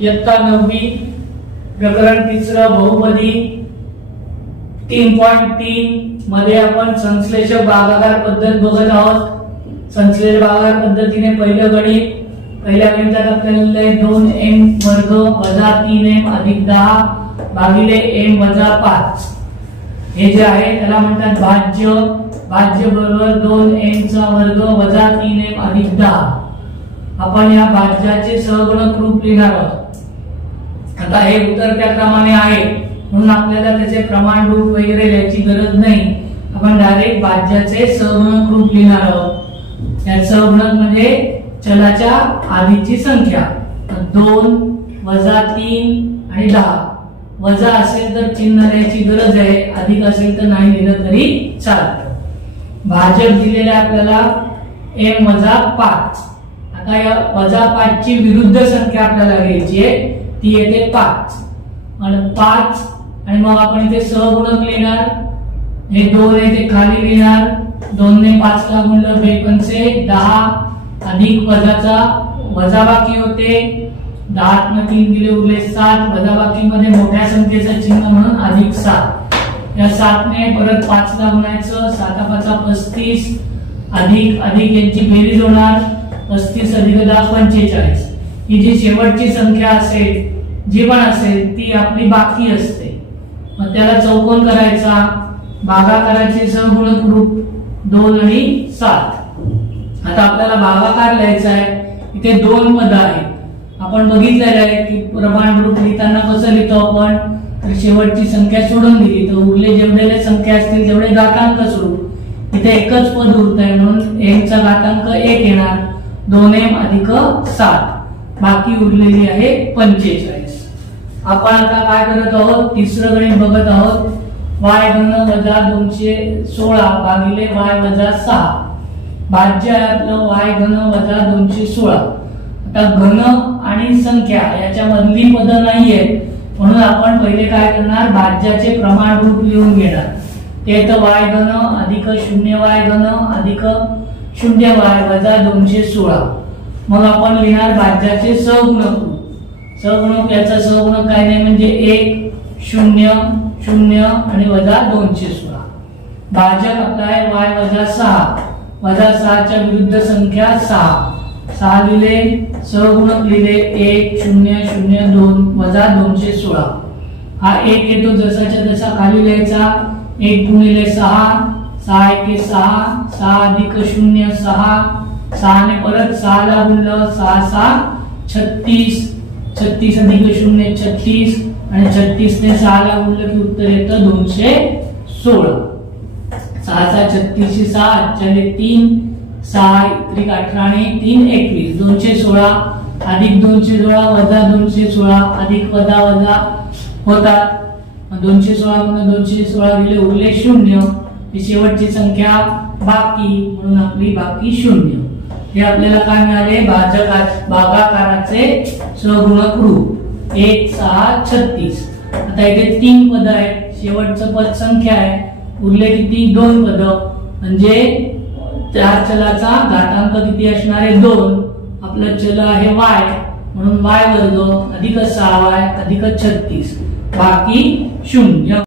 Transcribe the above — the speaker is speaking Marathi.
इयत्ता 9वी प्रकरण 3 बहुपदी 3.3 मध्ये आपण संश्लेषक भागाकार पद्धत बघत आहोत। संश्लेषक भागाकार पद्धतीने पहिलं गणित, पहिल्या गणितात आपल्याला 2m वर्ग वजा 3m अधिक 10 भागिले m वजा 5 हे जे आहे त्याला म्हणतात भाज्य। भाज्य बरोबर 2m चा वर्ग वजा 3m अधिक 10। आपण या भाज्याचे सहगुणक रूप लिहिणार आहोत। आता हे उतरत्या क्रमाने आहे म्हणून आपल्याला त्याचे प्रमाण रूप वगैरे लिहायची गरज नाही। आपण डायरेक्ट भाज्याचे सहगुणक रूप लिहिणार आहोत। या सहगुणक म्हणजे चलाच्या आधीची संख्या 2 वजा 3 आणि 10। वजा असेल तर चिन्ह द्यायची गरज आहे, अधिक असेल तर नाही दिलं तरी चालतं। भाजक दिलेले आपल्याला m वजा 5। आता या वजा 5 ची विरुद्ध संख्या आपल्याला घ्यायची आहे, ती येते 5 आणि 5 आणि मग आपण इथे सहगुणक लिहिणार। हे 2 आहे ते खाली लिहिणार। 2 ने 5 ला गुणलं 2 10 अधिक वजाचा वजाबाकी होते 10 ने 3 दिले उरले 7। वजाबाकी मध्ये मोठ्या संख्येचं चिन्ह म्हणून अधिक 7। या 7 ने परत 5 ला गुणायचं, 7 5 35 अधिक अधिक यांची बेरीज होणार 35 अधिक 10 45। ही जी शेवटची संख्या असेल जी पण असेल ती आपली बाकी असते। मग त्याला चौकोन करायचा, भागाकाराचे सहगुणक रूप 2 आणि 7। आता आपल्याला भागाकार लिहायचा आहे। इथे 2 पद आहेत, आपण बघितलेलं आहे की प्रमाण रूप लिहिताना कसं लिहितो आपण, तर शेवटची संख्या सोडून दिली तर उरले जेवढे संख्या असतील तेवढे घातांक सोडू। इथे एकच पद उरत आहे म्हणून m चा घातांक 1 येणार 2m अधिक 7। बाकी उरलेली आहे 45। आपण आता काय करत आहोत, तिसरं गणित बघत आहोत। y घन वजा 216 भागिले y वजा 6। भाज्य आहे आपलं y घन वजा 216। आता घन आणि संख्या याच्या मधली पद नाहीये म्हणून आपण पहिले काय करणार, भाज्याचे प्रमाण रूप लिहून घेणार। ते तर y घन अधिक 0y घन अधिक 0y वजा 216। मग आपण लिहिणार भाज्याचे सहगुणक रूप। सहगुणक याचा सहगुणक काय नाही म्हणजे 1 0 0 आणि वजा 216। भाजक आपला आहे y वजा 6। वजा 6 च्या विरुद्ध संख्या 6। 6 लिहिले, सहगुणक लिहिले 1 0 0 2 वजा 216। हा 1 येतो जसाच्या तसा खाली लिहायचा। 1 गुणिले 6 6 1 6 6 अधिक 0 6 6 ने परत 6 ला गुणलं 6 6 36 36 अधिक 0 36 आणि 36 ने 6 ला गुणलं की उत्तर येतं 216। 6 चा 36 6 चले 3 6 3 18 आणि 3 21 216 अधिक 216 वजा 216 अधिक वजा वजा होतात। 216 गुणिले 216 गेले उरले 0। ही शेवटची संख्या बाकी म्हणून आपली बाकी 0। हे आपल्याला काय मिळाले, भागाकाराचे सहगुणक रूप 1 6 36। आता इथे 3 पद आहेत, शेवटचं पद संख्या आहे, उरले किती 2 पद म्हणजे त्या चलाचा घातांक किती असणार आहे 2। आपलं चल आहे y म्हणून y वर्ग अधिक 6y अधिक 36 बाकी 0।